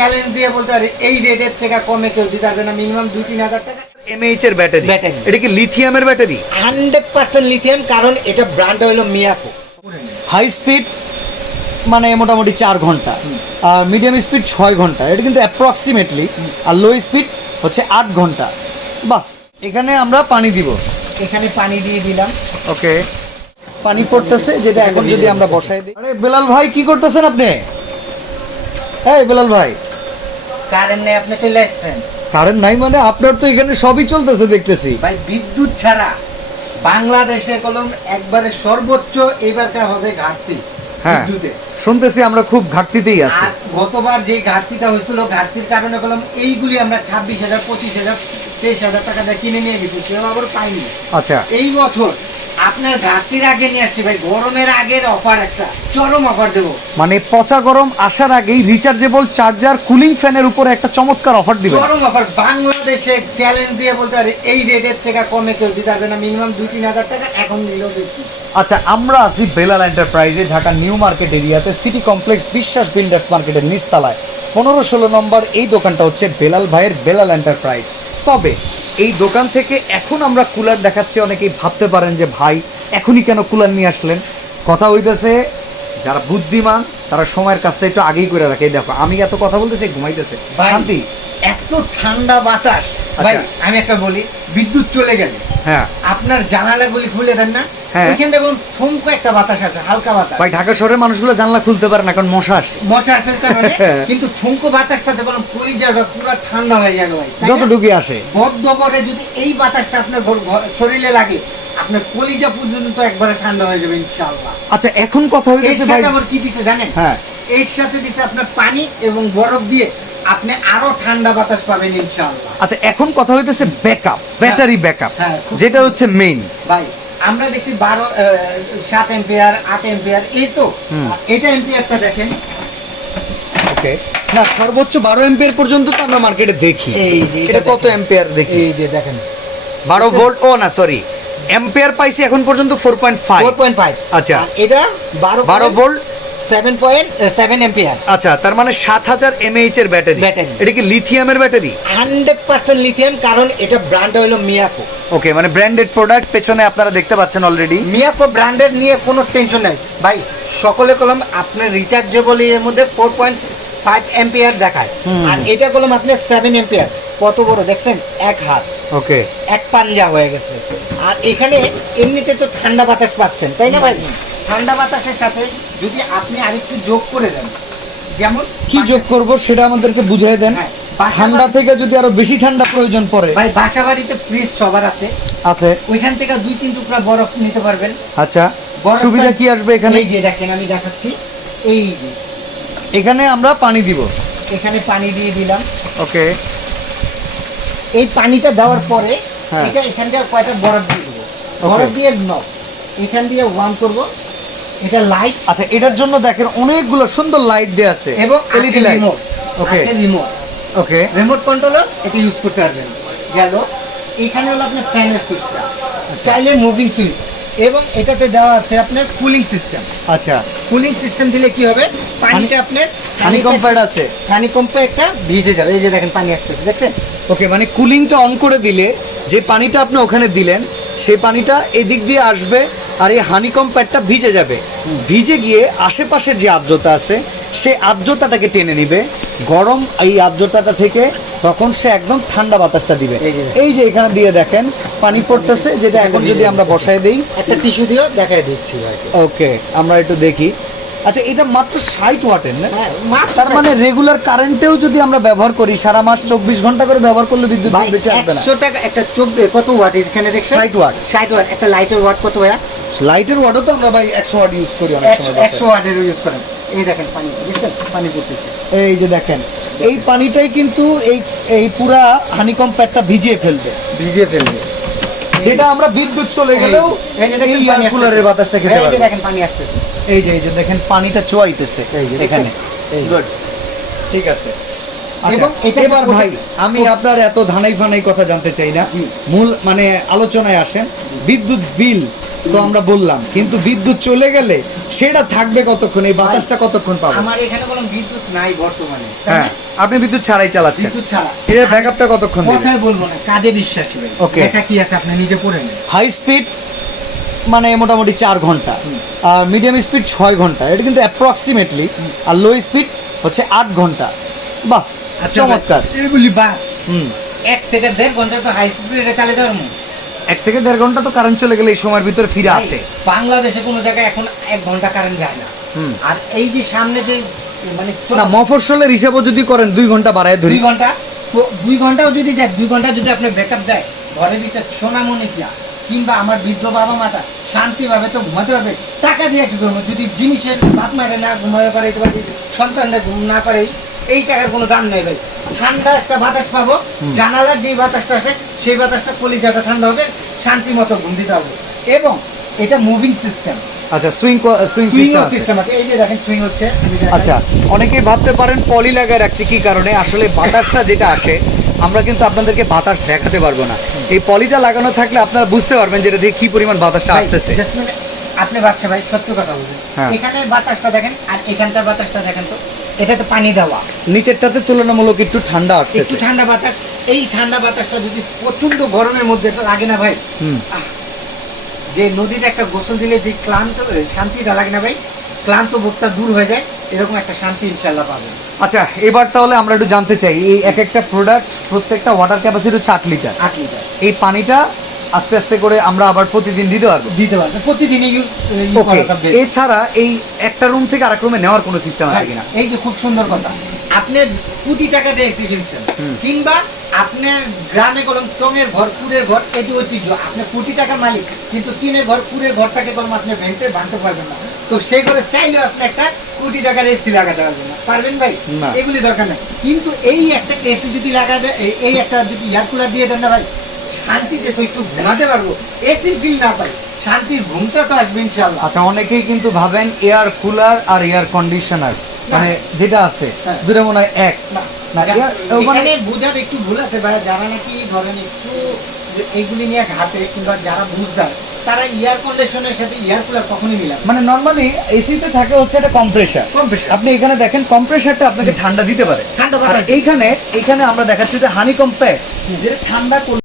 Challenge দিয়ে বলতে পারি এই রেটের থেকে কমে কেউ দিতে পারবে না, মিনিমাম 2-3 হাজার টাকা। এমএইচ এর ব্যাটারি, ব্যাটারি। এটা কি লিথিয়ামের ব্যাটারি? 100% লিথিয়াম, কারণ এটা ব্র্যান্ড হলো মিয়াকো। হাই স্পিড মানে মোটামুটি 4 ঘন্টা, আর মিডিয়াম স্পিড 6 ঘন্টা, এটা কিন্তু অ্যাপ্রক্সিমেটলি। আর লো স্পিড হচ্ছে 8 ঘন্টা। বাহ, এখানে আমরা পানি দিব। এখানে পানি দিয়ে দিলাম। ওকে, পানি পড়তেছে, যেটা এখন যদি আমরা বসাই দিই। আরে বেলাল ভাই, কি করতেছেন আপনি? এই বেলাল ভাই, কারেন্ট নেই, আপনি চলে আসছেন। কারেন্ট নাই মানে? আপনার তো এখানে সবই চলতেছে দেখতেছি। ভাই বিদ্যুৎ ছাড়া বাংলাদেশে কলম একবারে সর্বোচ্চ এবারকার হবে ঘাটতি হ্যাঁ, বিদ্যুতে। শুনতেছি আমরা খুব ঘাটতিতেই আছি। আর গতবার যে ঘাটতিটা হয়েছিল, ঘাটতির কারণে কলম এইগুলি আমরা 26,000, 25,000, 23,000 টাকা দিয়ে কিনে নিয়ে গেছি, কেউ আবার পাইনি। আচ্ছা, এই বছর আপনার ঘাটতির আগে নিয়ে আসছি ভাই, গরমের আগের অফার, একটা চরম অফার দেবো। মানে পচা গরম আসার আগেই রিচার্জেবল চার্জার কুলিং ফ্যানের উপরে একটা চমৎকার অফার দিবেন। চরম অফার, বাংলাদেশে চ্যালেঞ্জ দিয়ে বলতে পারি এই রেটের থেকে কমে কেউ দিতে পারবে না, মিনিমাম 2-3 হাজার টাকা এখন নিলেও বেশি। আচ্ছা, আমরা আছি বেলাল এন্টারপ্রাইজে, ঢাকা নিউ মার্কেট এরিয়াতে, সিটি কমপ্লেক্স বিশ্বাস বিল্ডার্স মার্কেটের নিচতলায় 15-16 নম্বর। এই দোকানটা হচ্ছে বেলাল ভাইয়ের বেলাল এন্টারপ্রাইজ। তবে এই দোকান থেকে এখন আমরা কুলার দেখাচ্ছি, অনেকেই ভাবতে পারেন যে ভাই এখনই কেন কুলার নিয়ে আসলেন। কথা হইতেছে, যারা বুদ্ধিমান তারা সময়ের কাজটা একটু আগেই করে রাখে। এই দেখো, আমি এত কথা বলতেছি, ঘুমাইতেছে ভাই, শান্তি। এত ঠান্ডা বাতাস ভাই। আমি একটা বলি, বিদ্যুৎ চলে গেলে হ্যাঁ আপনার জানালাগুলি খুলে দেন না, হ্যাঁ। ওইখান থেকে থমকো একটা বাতাস আসে, হালকা বাতাস। ভাই, ঢাকা শহরের মানুষগুলো জানলা খুলতে পারে না, কারণ মশা আসে। মশা আসার কারণে, কিন্তু থমকো বাতাসটাতে কোনো কলিজাটা পুরো ঠান্ডা হয়ে যায় ভাই। যতটুকু আসে বদ্ধ করে যদি এই বাতাসটা আপনার শরীরে লাগে, আপনার কলিজা পর্যন্ত একবারে ঠান্ডা হয়ে যাবে ইনশাআল্লাহ। আচ্ছা, এখন কথা এর হইতেছে ভাই, সাথে আবার কি দিছে জানেন? হ্যাঁ, এর সাথে দিছে আপনার পানি এবং বরফ দিয়ে আপনি আরো ঠান্ডা বাতাস পাবেন ইনশাআল্লাহ। আচ্ছা, এখন কথা হইতেছে ব্যাকআপ, ব্যাটারি ব্যাকআপ, হ্যাঁ, যেটা হচ্ছে মেইন। ভাই আমরা দেখছি 7 এম্পিয়ার, 8 এম্পিয়ার, এই তো এটা এম্পিয়ারটা দেখেন। ওকে, না সর্বোচ্চ 12 এম্পিয়ার পর্যন্ত তো আমরা মার্কেটে দেখি। এই যে এটা কত এম্পিয়ার দেখি? এই যে দেখেন 12 ভোল্ট। ও না, সরি, এম্পিয়ার পাইছি এখন পর্যন্ত 4.5। 4.5। আচ্ছা, আর এটা 12 ভোল্ট, 7.7 এম্পিয়ার। আচ্ছা, তার মানে 7000 এমএইচ এর ব্যাটারি। ব্যাটারি। এটা কি লিথিয়ামের ব্যাটারি? 100% লিথিয়াম, কারণ এটা ব্র্যান্ড হলো মিয়াকো। ওকে, মানে ব্র্যান্ডেড প্রোডাক্ট, পেছনে আপনারা দেখতে পাচ্ছেন অলরেডি। মিয়াকো ব্র্যান্ডের নিয়ে কোনো টেনশন নাই ভাই। সকলে কলম আপনার রিচার্জেবল এর মধ্যে 4.5 এম্পিয়ার দেখায়, আর এটা কলম আপনার 7 এম্পিয়ার। কত বড় দেখছেন, এক হাত, ওকে, এক পাঞ্জা হয়ে গেছে। আর এখানে এমনিতে তো ঠান্ডা বাতাস পাচ্ছেন, তাই না ভাই? ঠান্ডা বাতাসের সাথে যদি আপনি আরেকটু যোগ করে দেন, যেমন কি যোগ করব সেটা আমাদেরকে বুঝিয়ে দেন। হ্যাঁ, ঠান্ডা থেকে যদি আরো বেশি ঠান্ডা প্রয়োজন পড়ে, ভাই বাসা বাড়িতে ফ্রিজ সবার আছে, আছে, ওইখান থেকে 2-3 টুকরা বরফ নিতে পারবেন। আচ্ছা, বরফটা- সুবিধা কি আসবে এখানে? এই যে দেখেন, আমি দেখাচ্ছি, এই যে এখানে আমরা পানি দিব। এখানে পানি দিয়ে দিলাম। ওকে, এই পানিটা দেওয়ার পরে হ্যাঁ। এটা এখান থেকে কয়টা বরফ দিয়ে দেবো, বরফ দিয়ে নব এখান দিয়ে ওয়ার্ম করব। এটা লাইট। আচ্ছা, এটার জন্য দেখেন অনেকগুলো সুন্দর লাইট দেয়া আছে এবং এলইডি লাইট। রিমোট। ওকে, রিমোট, ওকে, রিমোট কন্ট্রোলার, এটা ইউজ করতে পারবেন। গেল, এখানে হলো আপনার ফ্যানের সুইচটা, চাইলে মুভিং সুইচ, এবং এটাতে দেওয়া আছে আপনার কুলিং সিস্টেম। আচ্ছা, কুলিং সিস্টেম দিলে কি হবে, পানিটা আপনার হানিকম প্যাড আছে। হানিকম্পে একটা ভিজে যাবে। এই যে দেখেন পানি আসতেছে, দেখছেন? ওকে, মানে কুলিংটা অন করে দিলে যে পানিটা আপনি ওখানে দিলেন সেই পানিটা এদিক দিয়ে আসবে, আর এই হানিকম প্যাডটা ভিজে যাবে। ভিজে গিয়ে আশেপাশের যে আর্দ্রতা আছে সেই আর্দ্রতাটাকে টেনে নিবে গরম এই আর্দ্রতাটা থেকে, তখন সে একদম ঠান্ডা বাতাসটা দিবে। এই যে এখানে দিয়ে দেখেন পানি পড়তেছে, যেটা এখন যদি আমরা বসাই দেই, একটা টিস্যু দিয়েও দেখাই দিচ্ছি ভাই। ওকে, আমরা একটু দেখি। আচ্ছা, এটা মাত্র 60 ওয়াটের না? হ্যাঁ, মাত্র তার মানে রেগুলার কারেন্টেও যদি আমরা ব্যবহার করি, সারা মাস 24 ঘন্টা করে ব্যবহার করলে বিদ্যুৎ ভাই বিল বেশি আসবে না। 100 টাকা একটা কত ওয়াট এখানে দেখছেন? 60 ওয়াট। 60 ওয়াট। একটা লাইটের ওয়াট কত ভাইয়া? লাইটের ওয়াটও তো আমরা ভাই 100 ওয়াট ইউজ করি অনেক সময়। 100 ওয়াটের ইউজ করেন। এই দেখেন পানি, দেখছেন পানি পড়তেছে। এই যে দেখেন, এই পানিটাই কিন্তু এই পুরা হানিকম প্যাডটা ভিজিয়ে ফেলবে, যেটা আমরা বিদ্যুৎ চলে গেলেও এই যে দেখেন এই পানি আসতেছে। কুলারের বাতাসটা খেতে এই যে পারবে। দেখেন পানি আসতেছে। এই যে দেখেন পানিটা চোয়াইতেছে এই যে এখানে। এই গুড, ঠিক আছে। আচ্ছা, এবং এটা এবার ভাই আমি আপনার এত ধানাই ফানাই কথা জানতে চাই না, মূল মানে আলোচনায় আসেন। বিদ্যুৎ বিল তো আমরা বললাম, কিন্তু বিদ্যুৎ চলে গেলে সেটা থাকবে কতক্ষণ, এই বাতাসটা কতক্ষণ পাবো? আমার এখানে কোনো বিদ্যুৎ নাই বর্তমানে, তাই হ্যাঁ, না? আপনি বিদ্যুৎ ছাড়াই চালাচ্ছেন, বিদ্যুৎ ছাড়া এর ব্যাকআপটা কতক্ষণ দিবে? কথাই বলবো না, কাজে বিশ্বাসী ভাই। Okay. এটা কি আছে আপনি নিজে পড়ে নেন। হাই স্পিড মানে মোটামুটি 4 ঘন্টা, আর মিডিয়াম স্পিড 6 ঘন্টা, এটা কিন্তু অ্যাপ্রক্সিমেটলি। আর লো স্পিড হচ্ছে 8 ঘন্টা। বাহ, চমৎকার। আচ্ছা এগুলি বা হুম, 1 থেকে 1.5 ঘন্টা তো হাই স্পিডে চালিয়ে দেওয়ার মতো। 1 থেকে 1.5 ঘন্টা তো কারেন্ট চলে গেলে এই সময়ের ভিতরে ফিরে আসে। বাংলাদেশে কোনো জায়গায় এখন 1 ঘন্টা কারেন্ট যায় না। হুম। আর এই যে সামনে যে মানে না, মফস্বলের হিসাবও যদি করেন 2 ঘন্টা বাড়ায় ধরি, 2 ঘন্টা, তো 2 ঘন্টাও যদি যায়, 2 ঘন্টা যদি আপনি ব্যাকআপ দেয়, ঘরের ভিতরে সোনামণি কিংবা আমার বৃদ্ধ বাবা মাটা শান্তিভাবে তো ঘুমাতে পারবে। টাকা দিয়ে কি করবো যদি জিনিসের বাপ মারে না ঘুমাতে পারে, তোমার সন্তানরা ঘুম না পারে, এই টাকার কোনো দাম নেই ভাই। ঠান্ডা একটা বাতাস পাবো, জানালার যেই বাতাসটা আসে সেই বাতাসটা কলিজাটা ঠান্ডা হবে, শান্তি মতো ঘুম দিতে হবে। এবং এটা মুভিং সিস্টেম, আচ্ছা সুইং সুইং সিস্টেম আছে। সিস্টেম আছে। এই যে দেখেন সুইং হচ্ছে, আমি দেখাই। আচ্ছা, অনেকেই ভাবতে পারেন পলি লাগায় রাখছি কি কারণে, আসলে বাতাসটা যেটা আসে আমরা কিন্তু আপনাদেরকে বাতাস দেখাতে পারবো না। এই পলিটা লাগানো থাকলে আপনারা বুঝতে পারবেন যেটা দিয়ে কি পরিমাণ বাতাসটা ভাই, আসতেছে। just minute, আপনি বাচ্চা ভাই সত্য কথা বলবেন, হ্যাঁ। এখানে বাতাসটা দেখেন আর এখানকার বাতাসটা দেখেন, তো এটা তো পানি দেওয়া, নিচেরটাতে তুলনামূলক একটু ঠান্ডা একটু আসতেছে। ঠান্ডা বাতাস। এই ঠান্ডা বাতাসটা যদি প্রচন্ড গরমের মধ্যে এটা লাগে না ভাই, হুম। আহ, যে নদীতে একটা গোসল দিলে যে ক্লান্ত শান্তিটা লাগে না ভাই, ক্লান্ত বোধটা দূর হয়ে যায়, এরকম একটা শান্তি ইনশাল্লাহ পাবেন। আচ্ছা, এবার তাহলে আমরা একটু জানতে চাই, এই এক একটা প্রোডাক্ট প্রত্যেকটা ওয়াটার ক্যাপাসিটি হচ্ছে 8 লিটার। 8 লিটার এই পানিটা আস্তে আস্তে করে আমরা আবার প্রতিদিন দিতে পারবো। দিতে পারবেন, প্রতিদিনই ইউজ ওকে, করাটা best। এছাড়া এই একটা রুম থেকে আরেক রুমে নেওয়ার কোনো সিস্টেম আছে কিনা? এই যে খুব সুন্দর কথা, আপনি কোটি টাকা দিয়ে এসি কিনছেন, কিংবা আপনার গ্রামে কলম টঙের ঘর, কুড়ের ঘর, এটি ঐতিহ্য, আপনি কোটি টাকার মালিক, কিন্তু টিনের ঘর, কুড়ের ঘরটাকে কলম আপনি ভাঙতে পারবেন না। তো সেই ঘরে চাইলেও আপনি একটা কোটি টাকার এসি লাগাতে পারবেন না, পারবেন ভাই? না। এগুলি দরকার নেই। কিন্তু এই একটা এসি যদি লাগা দেয়, এই একটা যদি এয়ার কুলার দিয়ে দেন না ভাই, শান্তিতে তো একটু ঘুমাতে পারবো, এসি ফিল না পাই, শান্তির ঘুমটা তো আসবে ইনশাল্লাহ। আচ্ছা, অনেকেই কিন্তু ভাবেন এয়ার কুলার আর এয়ার কন্ডিশনার মানে যেটা আছে হ্যাঁ। দুটো মনে হয় এক। না, না, মানে এখানে বোঝার একটু ভুল আছে ভাই, যারা নাকি ধরেন একটু এইগুলি নিয়ে ঘাটে কিংবা যারা বুঝদার, তারা এয়ার কন্ডিশনের সাথে এয়ার কুলার কখনই মিলায় না। মানে নরমালি এসিতে থাকে হচ্ছে একটা কম্প্রেসার। Compressor। আপনি এখানে দেখেন কম্প্রেসারটা আপনাকে ঠান্ডা দিতে পারে। ঠান্ডা আর বাতাস। এইখানে আমরা দেখাচ্ছি যে হানি কম্প্যাক্ট, যেটা ঠান্ডা করলে